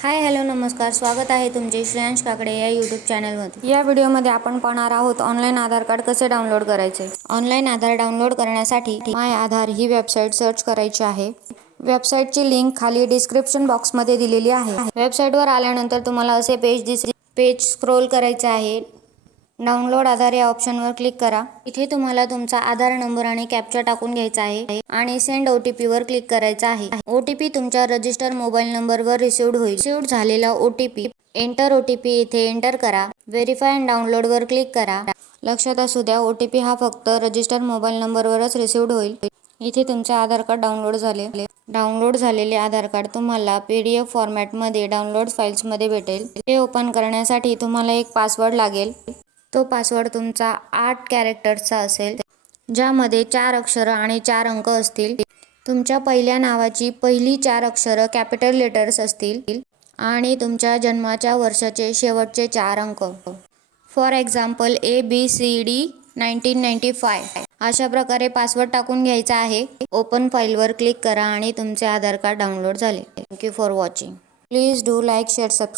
Hi hello नमस्कार, स्वागत आहे तुमचे श्रेयांश काकडे या यूट्यूब चॅनलमध्ये। या व्हिडिओमध्ये आपण पाहणार आहोत ऑनलाईन आधार कार्ड कसे डाउनलोड करायचे। ऑनलाईन आधार डाउनलोड करण्यासाठी माय आधार ही वेबसाईट सर्च करायची आहे। वेबसाईटची लिंक खाली डिस्क्रिप्शन बॉक्समध्ये दिलेली आहे। वेबसाईटवर आल्यानंतर तुम्हाला असे पेज स्क्रोल करायचे आहे। डाउनलोड आधार या ऑप्शनवर क्लिक करा। इथे तुम्हाला तुमचा आधार नंबर आणि कॅप्चा टाकून घ्यायचा आहे आणि सेंड OTP वर क्लिक करायचा आहे। OTP तुमच्या रजिस्टर मोबाईल नंबरवर रिसीव्ड होईल। रिसीव्ड झालेला OTP एंटर OTP इथे एंटर करा। व्हेरीफाय अँड डाउनलोड वर क्लिक करा। लक्षात असू द्या, OTP हा फक्त रजिस्टर मोबाईल नंबरवरच रिसीव्ड होईल। इथे तुमचे आधार कार्ड डाउनलोड झाले। डाउनलोड झालेले आधार कार्ड तुम्हाला PDF फॉर्मॅटमध्ये डाउनलोड फाइल्समध्ये भेटेल। ते ओपन करण्यासाठी तुम्हाला एक पासवर्ड लागेल। तो पासवर्ड तुमचा 8 कॅरेक्टर्सचा असेल, ज्यामध्ये 4 अक्षरं आणि 4 अंक असतील। तुमच्या पहिल्या नावाची पहिली 4 अक्षरं कॅपिटल लेटर्स असतील आणि तुमच्या जन्माच्या वर्षाचे शेवटचे 4 अंक। फॉर एक्झाम्पल ABCD 1995 अशा प्रकारे पासवर्ड टाकून घ्यायचा आहे। ओपन फाईलवर क्लिक करा आणि तुमचे आधार कार्ड डाउनलोड झाले। Thank you for watching. Please do like, share, subscribe.